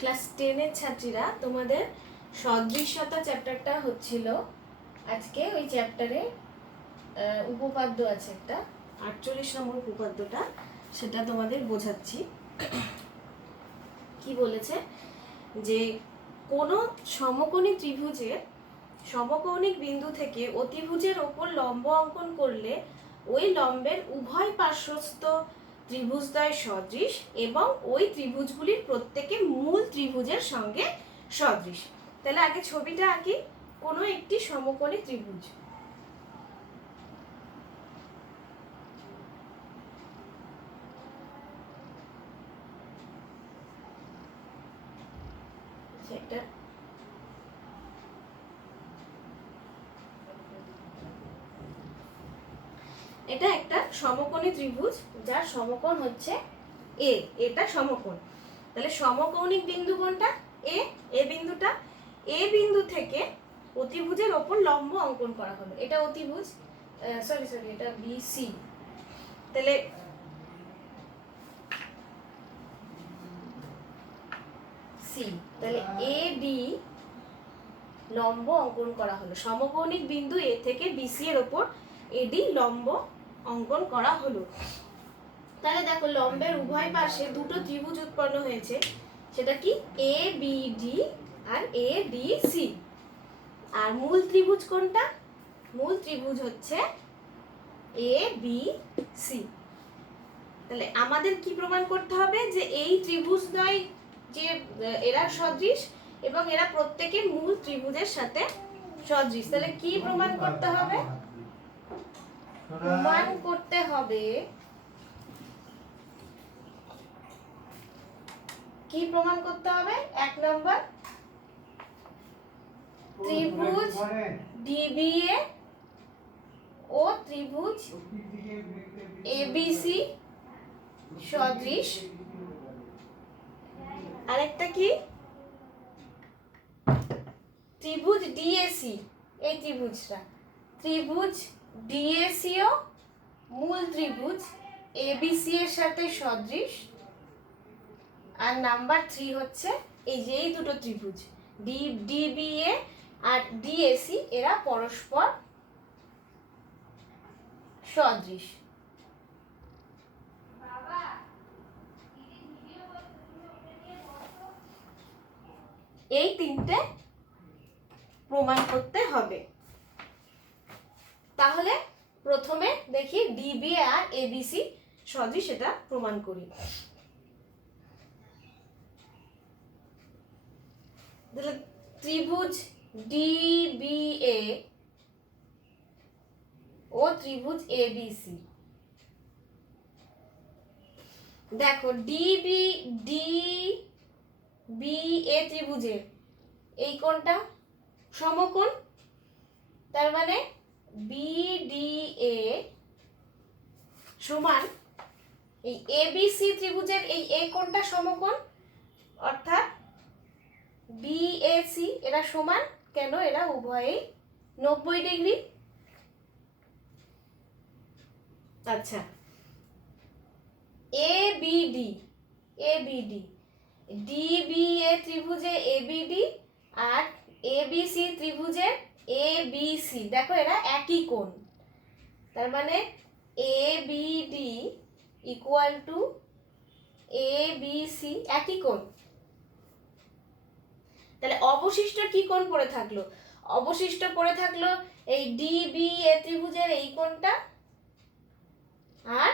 Class 10-এর ছাত্রীরা, তোমাদের সদৃশ্যতা চ্যাপ্টারটা হচ্ছিল আজকে। ওই চ্যাপ্টারে উপপাদ্য আছে একটা, 48 নম্বর উপপাদ্যটা, সেটা তোমাদের বোঝাচ্ছি। কি বলেছে যে কোনো সমকোণী ত্রিভুজের সমকৌণিক বিন্দু থেকে অতিভুজের ওপর লম্ব অঙ্কন করলে ওই লম্বের উভয় পার্শ্বস্থ ত্রিভুজদ্বয় সদৃশ এবং ওই ত্রিভুজগুলির প্রত্যেকে মূল ত্রিভুজের সঙ্গে সদৃশ। তাহলে আগে ছবিটা আঁকি। কোনো একটি সমকোণী ত্রিভুজ, সেটা এটা একটা সমকোণী ত্রিভুজ যার সমকোণ হচ্ছে এ। এটা সমকোণ। তাহলে সমকৌণিক বিন্দু কোনটা? এ। এ বিন্দুটা, এ বিন্দু থেকে অতিভুজের ওপর লম্ব অঙ্কন করা হলো। এটা অতিভুজ, সরি এটা বিসি। তাহলে সি, তাহলে এ ডি লম্ব অঙ্কন করা হলো। সমকৌণিক বিন্দু এ থেকে বিসি এর ওপর এডি লম্ব অঙ্কন করা হলো। তাহলে দেখো লম্বের উভয় পাশে দুটো ত্রিভুজ উৎপন্ন হয়েছে। সেটা কি? এ বি ডি আর এ ডি সি। আর মূল ত্রিভুজ কোনটা? মূল ত্রিভুজ হচ্ছে এ বি সি। তাহলে আমাদের কি প্রমাণ করতে হবে? যে এই ত্রিভুজদ্বয় যে এরা সদৃশ এবং এরা প্রত্যেকে মূল ত্রিভুজের সাথে সদৃশ। তাহলে কি প্রমাণ করতে হবে? প্রমাণ করতে হবে, কি প্রমাণ করতে হবে? 1 নম্বর, ত্রিভুজ ডিবিএ ও ত্রিভুজ এবিসি সদৃশ। আরেকটা কি? ত্রিভুজ ডিএসি, এই ত্রিভুজটা, ত্রিভুজ ডিএসি ও মূল ত্রিভুজ এবিসি এর সাথে সদৃশ। আর নাম্বার 3 হচ্ছে এই যে এই দুটো ত্রিভুজ ডিবিএ আর ডিএসি, এরা পরস্পর সদৃশ। এই তিনটে প্রমাণ করতে হবে। তাহলে প্রথমে দেখি ডিবিএ আর এবিসি সদৃশ, এটা প্রমাণ করি। ত্রিভুজ ডিবিএ ও ত্রিভুজ এবিসি। দেখো ডিবিএ ত্রিভুজের এই কোণটা সমকোণ। তার মানে বিডিএ সমান এই এবিসি ত্রিভুজের এই এ কোণটা সমকোণ, অর্থাৎ বিএসি এরা সমান। কেন? এরা উভয়েই 90 ডিগ্রি। আচ্ছা, এবিডি ডিবিএ ত্রিভুজে এবিডি আর এবিসি ত্রিভুজে এবিসি, দেখো এরা একই কোণ। তার মানে এবিডি ইকুয়াল টু এবিসি, একই কোণ। তাহলে অবশিষ্ট কি কোণ পড়ে থাকলো? অবশিষ্ট পড়ে থাকলো এই ডিবিএ ত্রিভুজের এই কোণটা আর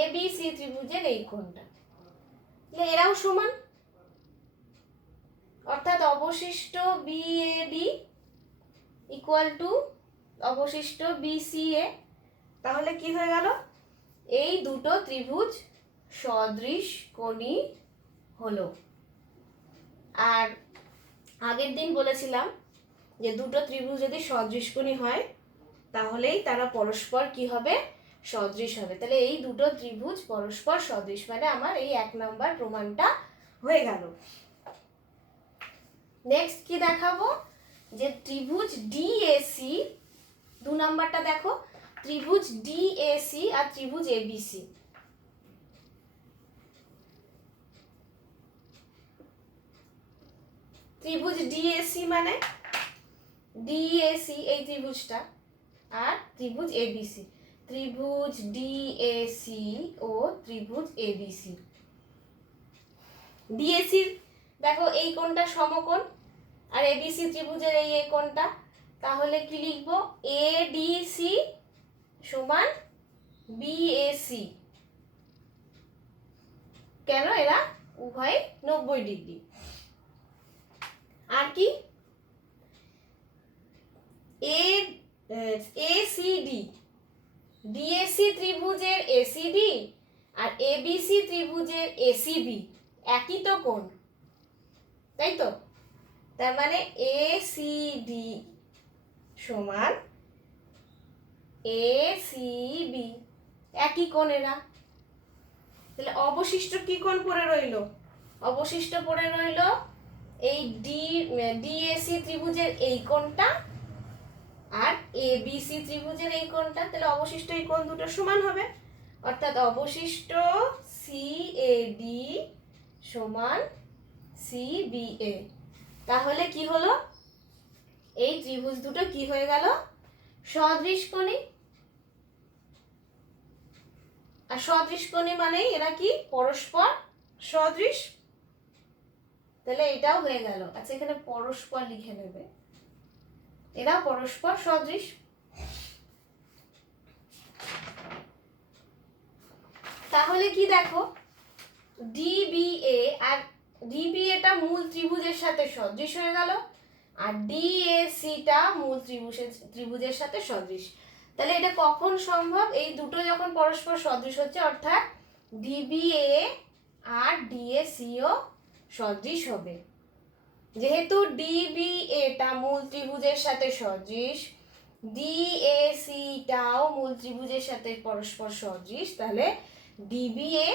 এবিসি ত্রিভুজের এই কোণটা। এরাও সমান, অর্থাৎ অবশিষ্ট বিএডি ইকুয়াল টু অবশিষ্ট বিসিএ। তাহলে কি হয়ে গেল? এই দুটো ত্রিভুজ সদৃশ কোণী হলো। আর আগের দিন বলেছিলাম যে দুটো ত্রিভুজ যদি সদৃশ কোণী হয় তাহলেই তারা পরস্পর কি হবে? সদৃশ হবে। তাহলে এই দুটো ত্রিভুজ পরস্পর সদৃশ, মানে আমার এই 1 নম্বর প্রমাণটা হয়ে গেল। নেক্সট কি দেখাবো? যে ত্রিভুজ ডিএসি, 2 নাম্বারটা দেখো, ত্রিভুজ ডিএসি আর ত্রিভুজ এবিসি। ত্রিভুজ ডিএসি মানে ডিএসি এই ত্রিভুজটা, আর ত্রিভুজ এবিসি, ত্রিভুজ ডিএসি ও ত্রিভুজ এবিসি। ডিএসির দেখো এই কোণটা সমকোণ, আর এবিসি ত্রিভুজের এই কোণটা, তাহলে কি লিখবো? এডিসি সমান বিএসি। কেন? এরা উভয় 90 ডিগ্রি। আর কি? এসিডি, ডিএসি ত্রিভুজের এসিডি আর এবিসি ত্রিভুজের এসিবি একই তো কোণ, তাই তো? তার মানে এসিডি সমান এসিবি, একই কোণ এরা। তাহলে অবশিষ্ট কি কোণ পড়ে রইল? অবশিষ্ট পড়ে রইল এই ডিএসি ত্রিভুজের এই কোণটা আর এবিসি ত্রিভুজের এই কোণটা। তাহলে অবশিষ্ট এই কোণ দুটো সমান হবে, অর্থাৎ অবশিষ্ট সিএডি সমান সিবিএ। তাহলে কি হলো? এই ত্রিভুজ দুটো কি হয়ে গেল? সদৃশকোণী। আর সদৃশকোণী মানেই এরা কি পরস্পর সদৃশ। তাহলে এটাও হয়ে গেল। আচ্ছা, এখানে পরস্পর লিখে নেবে, এরা পরস্পর সদৃশ। তাহলে কি দেখো, ডিবিএ আর ডিবিএটা মূল ত্রিভুজের সাথে সদৃশ হয়ে গেল, আর ডিএসিটা মূল ত্রিভুজের সাথে সদৃশ। তাহলে এটা কখন সম্ভব? এই দুটো যখন পরস্পর সদৃশ হচ্ছে, অর্থাৎ ডিবিএ আর ডিএসিও সদৃশ হবে। যেহেতু ডিবিএটা মূল ত্রিভুজের সাথে সদৃশ, ডিএসিটাও মূল ত্রিভুজের সাথে পরস্পর সদৃশ, তাহলে ডিবিএ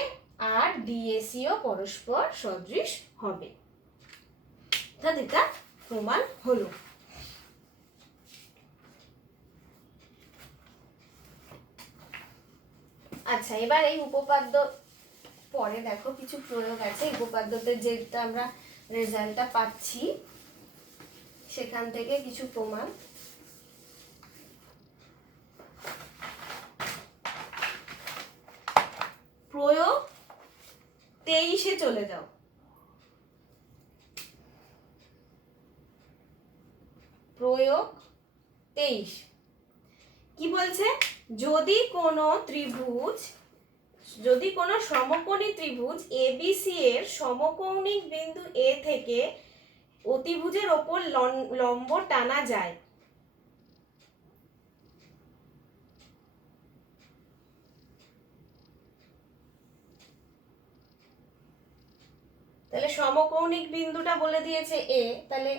আর ডিএসিও পরস্পর সদৃশ হবে। অর্থাৎ এটা প্রমাণ হলো। আচ্ছা, এবার এই উপপাদ্য পরে দেখো কিছু প্রয়োগ আছে। এই উপপাদ্যতে যেটা আমরা রেজাল্টটা পাচ্ছি সেখান থেকে কিছু প্রমাণ। প্রয়োগ 23-এ চলে যাও। প্রয়োগ 23 কি বলছে? যদি কোনো সমকোণী ত্রিভুজ এবিসি এর সমকৌণিক বিন্দু এ থেকে অতিভুজের ওপর লম্ব টানা যায়, তাহলে সমকৌণিক বিন্দুটা বলে দিয়েছে এ, তাহলে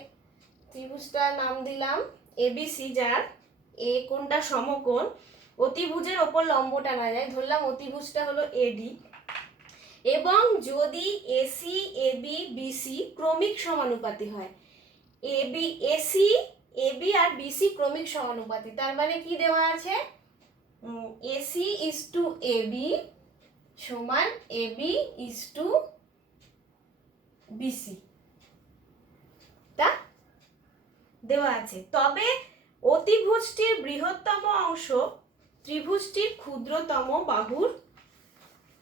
ত্রিভুজটার নাম দিলাম এবিসি, যার এ কোণটা সমকোণ, অতিভুজের ওপর লম্ব টানা যায়, ধরলাম অতিভুজটা হলো এডি, এবং যদি এসি এবি বিসি ক্রমিক সমানুপাতি হয়, এসি এবি আর বিসি ক্রমিক সমানুপাতি, তার মানে কি দেওয়া আছে? এসি ইজ টু এবি সমান এবি ইজ টু বিসি, তা দেওয়া আছে। তবে অতিভুজটির বৃহত্তম অংশ ত্রিভুজটির ক্ষুদ্রতম বাহুর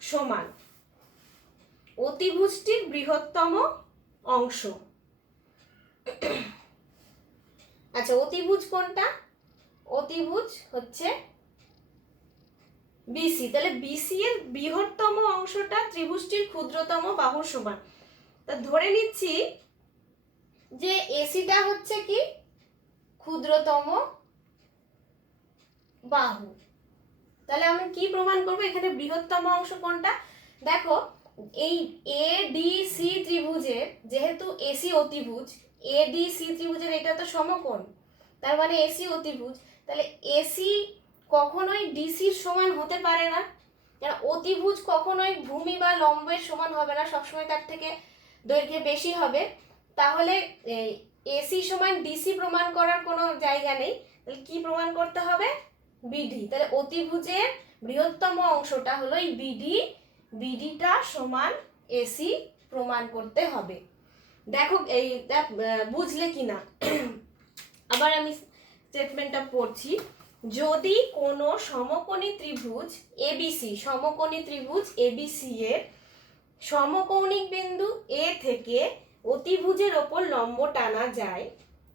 সমান। অতিভুজটির বৃহত্তম অংশ, আচ্ছা অতিভুজ কোনটা? অতিভুজ হচ্ছে বিসি, তাহলে বিসি এর বৃহত্তম অংশটা ত্রিভুজটির ক্ষুদ্রতম বাহুর সমান। তা ধরে নিচ্ছি যে এসিটা হচ্ছে কি ক্ষুদ্রতম বাহু, তাহলে আমি কি প্রমাণ করব? এখানে বৃহত্তম অংশ কোনটা? দেখো এই এডিসি ত্রিভুজের, যেহেতু এসি অতিভুজ, এডিসি ত্রিভুজের এটা তো সমকোণ, তার মানে এসি অতিভুজ, তাহলে এসি কখনোই ডিসির সমান হতে পারে না, কারণ অতিভুজ কখনোই ভূমি বা লম্বের সমান হবে না, সবসময় তার থেকে দৈর্ঘ্যে বেশি হবে। তাহলে এসি সমান ডিসি প্রমাণ করার কোনো জায়গা নেই, তাহলে কি প্রমাণ করতে হবে? বিডি। তাহলে অতিভুজের বৃহত্তম অংশটা হলো এই বিডি, বিডিটা সমান এসি প্রমাণ করতে হবে। দেখো এইটা বুঝলে কি না। আবার আমি স্টেটমেন্টটা পড়ছি। যদি কোনো সমকোণী ত্রিভুজ এবিসি, সমকোণী ত্রিভুজ এবিসি এর সমকৌণিক বিন্দু এ থেকে অতিভুজের ওপর লম্ব টানা যায়,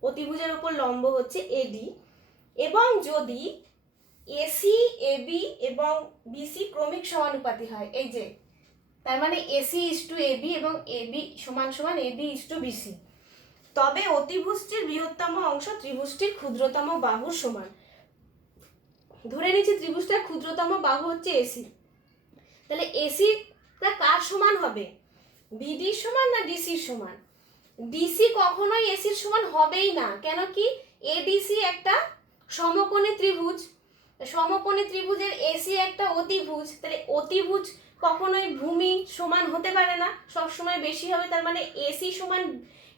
অতিভুজের ওপর লম্ব হচ্ছে এডি, এবং যদি এসি এবি এবং বিসি ক্রমিক সমানুপাতি হয়, এই যে তার মানে এসি ইস টু এবি এবং এবি সমান সমান এবি ইস টু বিসি, তবে অতিভুজটির বৃহত্তম অংশ ত্রিভুজটির ক্ষুদ্রতম বাহুর সমান। ধরে নিচ্ছি ত্রিভুজটার ক্ষুদ্রতম বাহু হচ্ছে এসি, তাহলে এসিটা কার সমান হবে? বিডির সমান না ডিসির সমান? ডিসি কখনোই এসির সমান হবেই না, কেন কি এডিসি একটা সমকোণী ত্রিভুজ, সমকোণী ত্রিভুজের এসি একটা অতিভুজ, তাহলে অতিভুজ কখনোই ভূমি সমান হতে পারে না, সবসময় বেশি হবে, তার মানে এসি সমান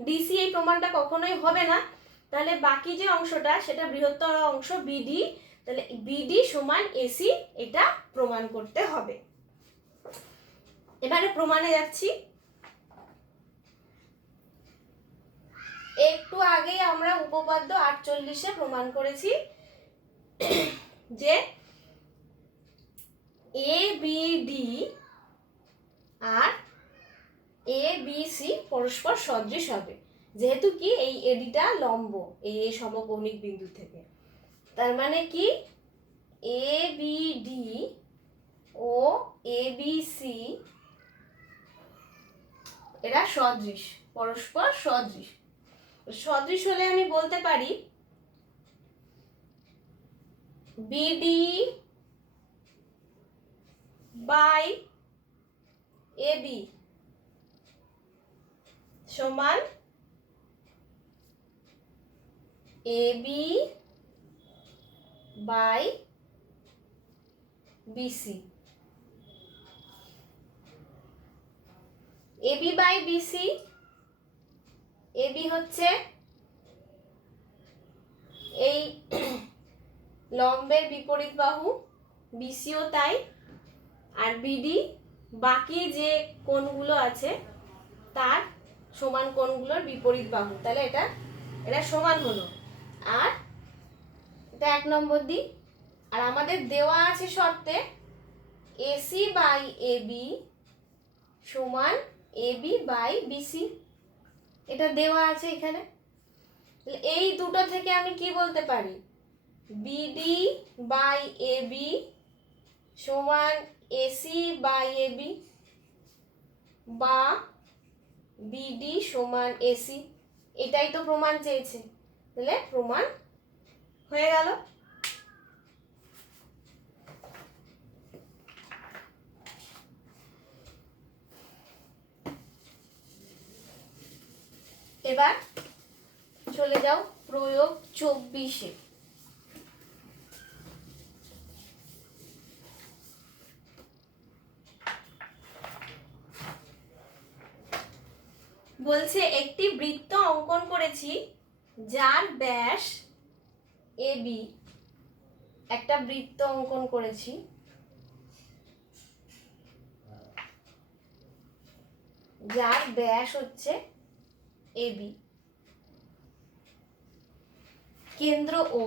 ডিসি এই প্রমাণটা কখনোই হবে না। তাহলে বাকি যে অংশটা সেটা বৃহত্তর অংশ বিডি, তাহলে বিডি সমান এসি, এটা প্রমাণ করতে হবে। এবারে প্রমাণে যাচ্ছি। একটু আগেই আমরা উপপাদ্য 48-এ প্রমাণ করেছি যে এ বি ডি আর এ বি সি পরস্পর সদৃশ হবে, যেহেতু কি এই এডিটা লম্ব এই সমকৌণিক বিন্দু থেকে, তার মানে কি এ বি ডি ও এ বি সি এরা সদৃশ, পরস্পর সদৃশ। সদৃশ হলে আমি বলতে পারি বিডি বাই এবি সমান AB by BC. AB by BC, AB হচ্ছে এই লম্বের বিপরীত বাহু, বিসিও তাই, আর বিডি বাকি যে কোণগুলো আছে তার সমান কোণগুলোর বিপরীত বাহু, তাহলে এটা সমান হলো। আর এটা 1 নম্বর দিক। আর আমাদের দেওয়া আছে শর্তে এসি বাই এবি সমান এবি বাই বিসি, এটা দেওয়া আছে এখানে। এই দুটো থেকে আমি কি বলতে পারি? বিডি বাই এবি সমান এসি বাই এবি বা বিডি সমান এসি, এটাই তো প্রমাণ চেয়েছে, তাহলে প্রমাণ হয়ে গেল। এবার চলে যাও প্রয়োগ 24-এ। বলছে একটি বৃত্ত অঙ্কন করেছি যার ব্যাস এবি, একটা বৃত্ত অঙ্কন করেছি যার ব্যাস হচ্ছে এবি, কেন্দ্র ও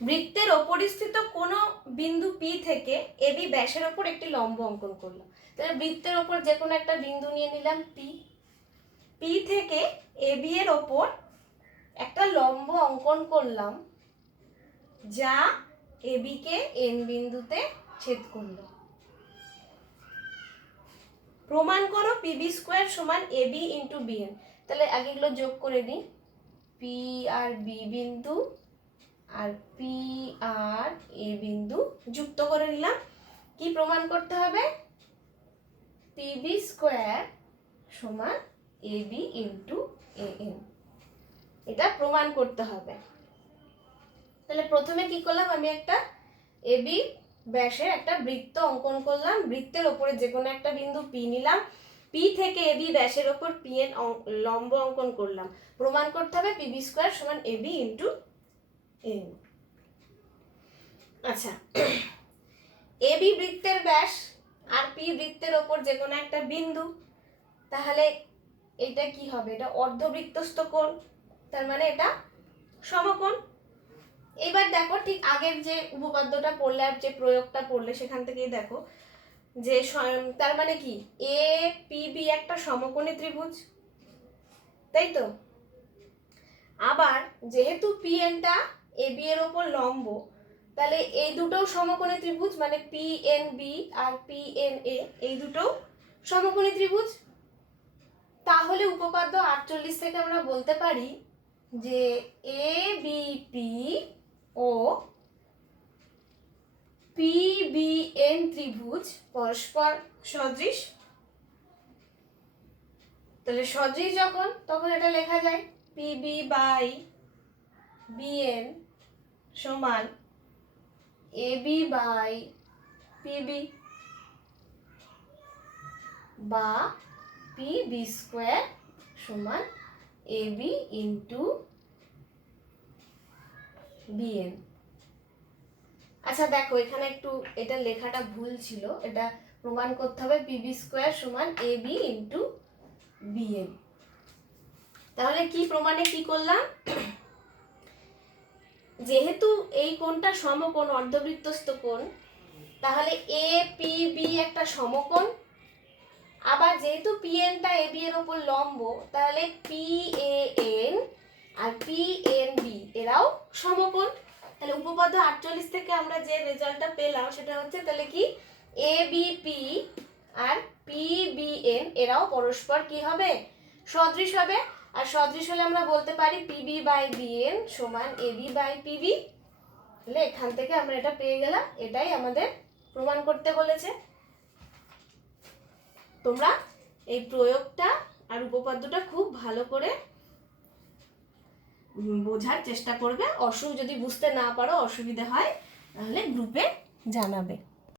বৃত্তের অপরিস্থিত কোনো বিন্দু পি থেকে এবি ব্যাসের ওপর একটি লম্ব অঙ্কন করলাম। তাহলে বৃত্তের ওপর যে কোনো একটা বিন্দু নিয়ে নিলাম পি, পি থেকে এবি এর ওপর একটা লম্ব অঙ্কন করলাম যা এবি কে এন বিন্দুতে ছেদ করলো। প্রমাণ করো পিবি স্কোয়ার সমান এবি ইন্টু বিএন। তাহলে আগে এগুলো যোগ করে দিই, পি আর বি বিন্দু আর পি আর এ বিন্দু যুক্ত করে নিলাম। কি প্রমাণ করতে হবে? পিবি স্কোয়ার সমান এবি ইন্টু এন, এটা প্রমাণ করতে হবে। তাহলে প্রথমে কি করলাম, আমি একটা এবি ব্যাসের একটা বৃত্ত অঙ্কন করলাম, বৃত্তের ওপরে যে কোনো একটা বিন্দু পি নিলাম, পি থেকে এবি ব্যাসের ওপর পি এন লম্ব অঙ্কন করলাম। প্রমাণ করতে হবে পিবি স্কোয়ার সমান এবি ইন্টু এন। আচ্ছা, এবি বৃত্তের ব্যাস আর পি বৃত্তের ওপর যে কোনো একটা বিন্দু, তাহলে এটা কি হবে? এটা অর্ধবৃত্তস্থ কোণ, তার মানে এটা সমকোণ। এবার দেখো ঠিক আগের যে উপপাদ্যটা পড়লে আর যে প্রয়োগটা পড়লে সেখান থেকেই দেখো যে তার মানে কি এ পি বি একটা সমকোণী ত্রিভুজ, তাই তো? আবার যেহেতু পি এনটা এ বি এর ওপর লম্ব, তাহলে এই দুটোও সমকোণী ত্রিভুজ, মানে পি এন বি আর পি এন এ এই দুটোও সমকোণী ত্রিভুজ। তাহলে উপপাদ্য 48 থেকে আমরা বলতে পারি যে এ বি পি ও পি বি এন ত্রিভুজ পরস্পর সদৃশ। তাহলে সদৃশ যখন, তখন এটা লেখা যায় P B by B N সমান A B by P B, বা পি বি স্কোয়ার সমান A B into B N. আচ্ছা দেখো এখানে একটু এটা লেখাটা ভুল ছিল, এটা প্রমাণ করতে হবে পি বি স্কোয়ার সমান A B into B N. তাহলে কি প্রমাণে কি করলাম? যেহেতু এই কোণটা সমকোণ, অর্ধবৃত্তস্থ কোণ, তাহলে এ পি বি একটা সমকোণ। আবার যেহেতু পি এনটা এ বি এর ওপর লম্ব, তাহলে পি এ এন আর পি এন বি এরাও সমকোণ। তাহলে উপপাদ্য 48 থেকে আমরা যে রেজাল্টটা পেলাম সেটা হচ্ছে তাহলে কি A B P R P B N এরাও পরস্পর কি হবে? সদৃশ হবে। আর সদৃশ হলে আমরা বলতে পারি P B by B N সমান A B by P B. তাহলে এখান থেকে আমরা এটা পেয়ে গেলাম, এটাই আমাদের প্রমাণ করতে বলেছে। তোমরা এই প্রয়োগটা আর উপপাদ্যটা খুব ভালো করে বোঝার চেষ্টা করবে। যদি বুঝতে না পারো, অসুবিধা হয়, তাহলে গ্রুপে জানাবে।